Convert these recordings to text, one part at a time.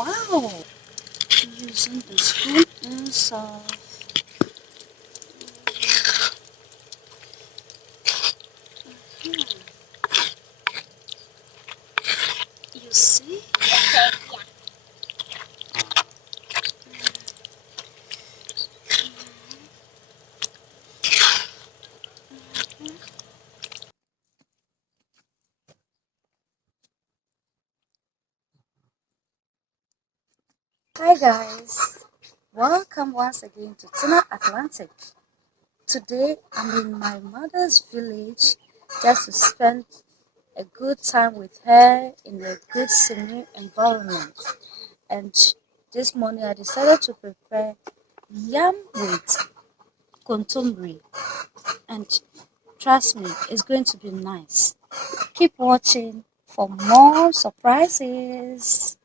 Wow! Using the spoon inside. You see? Hi guys, welcome once again to Tuna Atlantic. Today I'm in my mother's village just to spend a good time with her in a good serene environment. And this morning I decided to prepare yam with kontomire, and trust me, it's going to be nice. Keep watching for more surprises.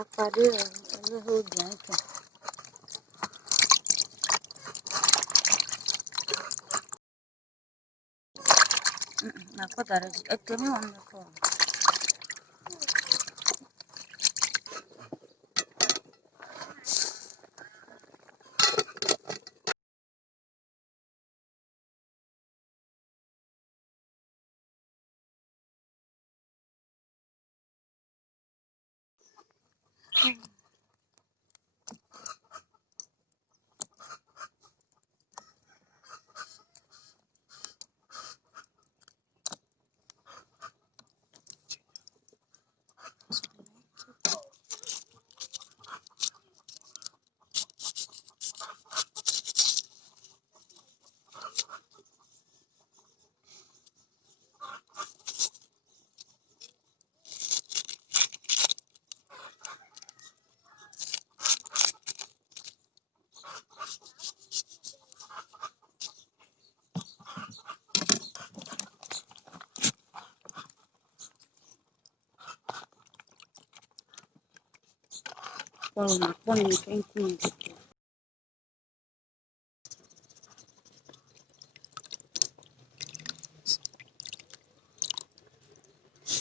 Àpàdé rẹ̀ olóògbé àìkàn. Nàkọ́tàrà ẹ̀kẹ́ mi wà ní ẹ̀kọ́.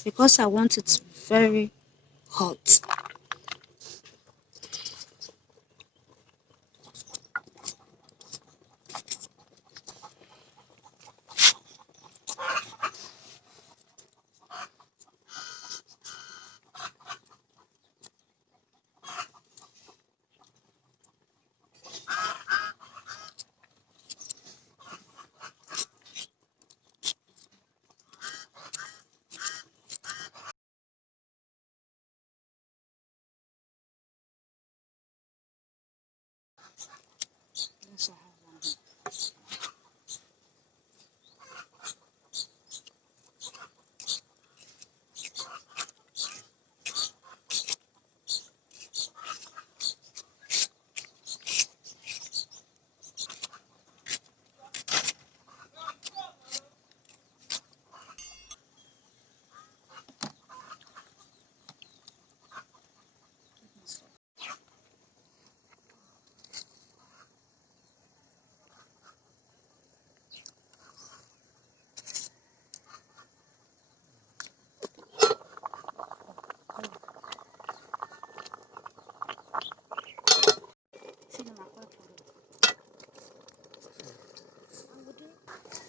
Because I want it very hot.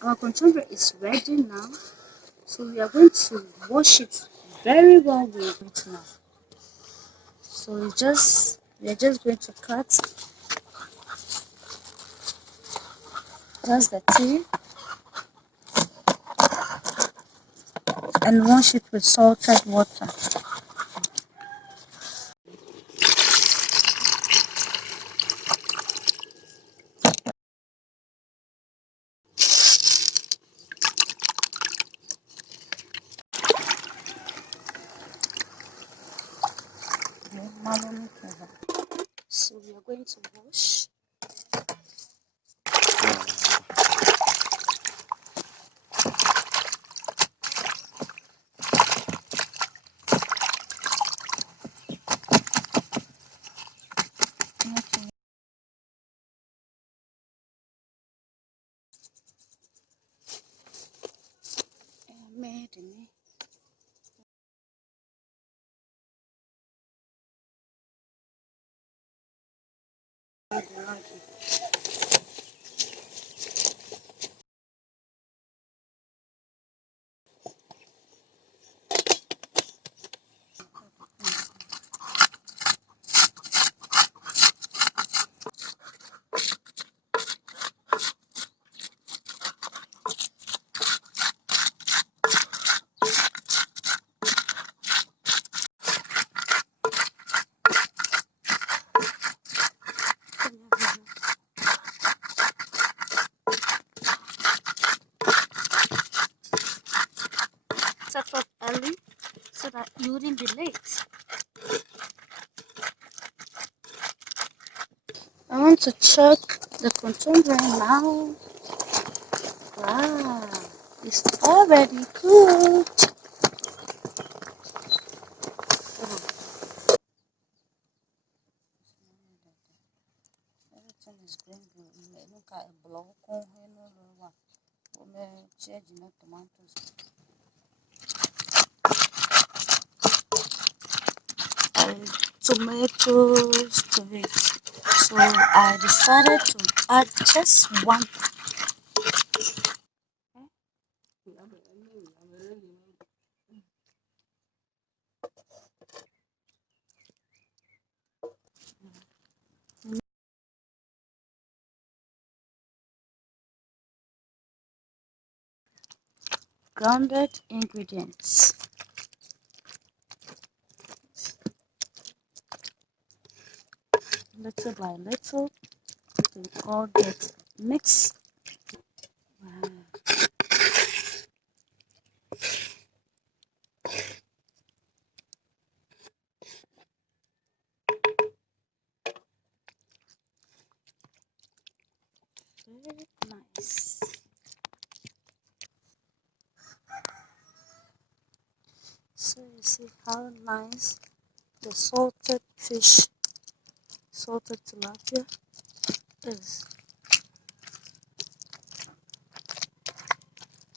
Our container is ready now, so we are going to wash it very well with it now. So we are just going to cut That's the tea. And wash it with salted water. So we are going to wash. Okay. Made me. Set up early so that you wouldn't be late. I want to check the kontomire now. Wow, it's already cooked. Everything is going good. Look at a block. Tomatoes. And tomatoes to it. So I decided to add just one. Grounded ingredients. Little by little, they all get mixed. Wow. Very nice. So you see how nice the salted fish, salted tilapia is.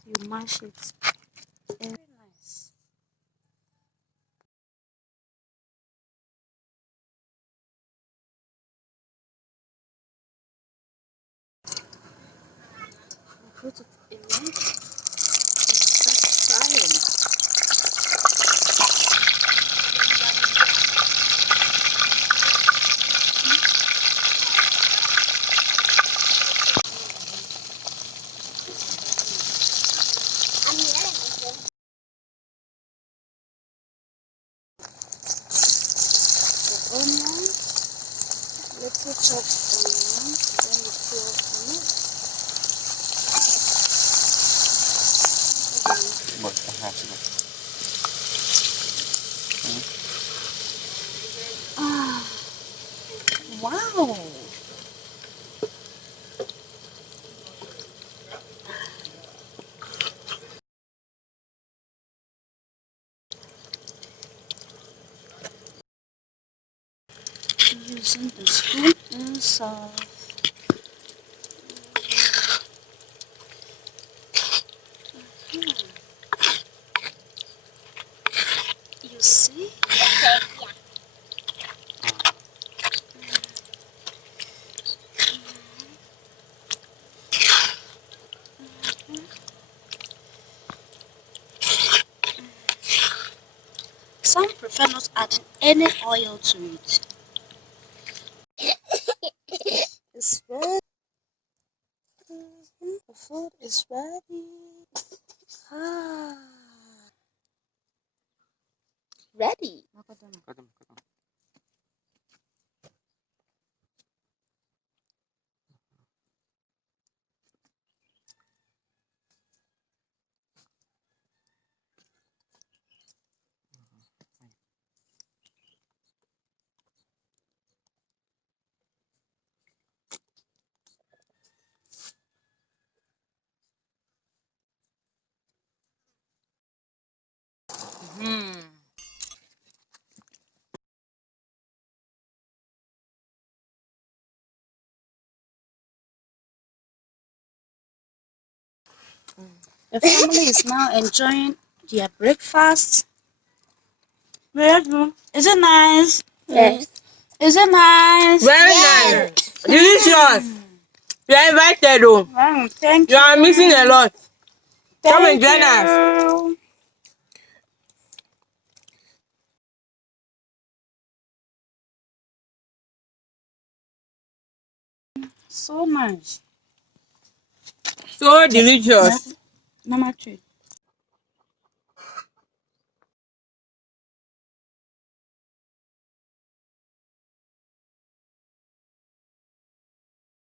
You mash it. Very nice. Put it in there and start frying. The onion, little chopped onion, then you pour on it. Ah, wow! Using the spoon inside. You see? Some prefer not adding any oil to it. It's very food is ready. Ah. Ready. The family is now enjoying their breakfast. Is it nice? Yes. Is it nice? Very nice. Delicious. You are invited, though. Thank You you. are missing a lot. Come and Thank join us. you. So nice. So delicious. Number 2.